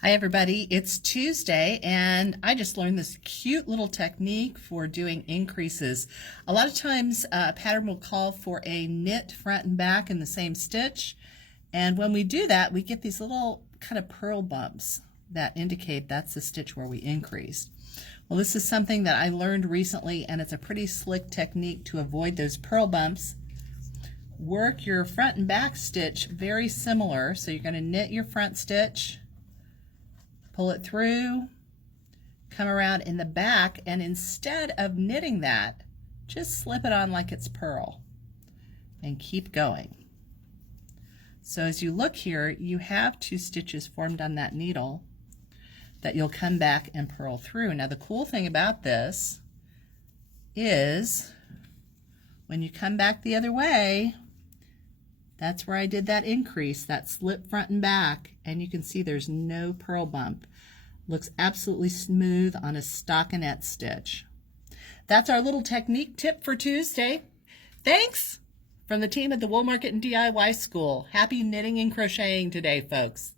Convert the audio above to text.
Hi everybody, it's Tuesday and I just learned this cute little technique for doing increases. A lot of times a pattern will call for a knit front and back in the same stitch, and when we do that we get these little kind of purl bumps that indicate that's the stitch where we increased. Well, this is something that I learned recently and it's a pretty slick technique to avoid those purl bumps. Work your front and back stitch very similar, so you're going to knit your front stitch, pull it through, come around in the back, and instead of knitting that, just slip it on like it's purl and keep going. So as you look here, you have two stitches formed on that needle that you'll come back and purl through. Now the cool thing about this is when you come back the other way, that's where I did that increase, that slip front and back, and you can see there's no purl bump. Looks absolutely smooth on a stockinette stitch. That's our little technique tip for Tuesday. Thanks from the team at the Wool Market and DIY School. Happy knitting and crocheting today, folks.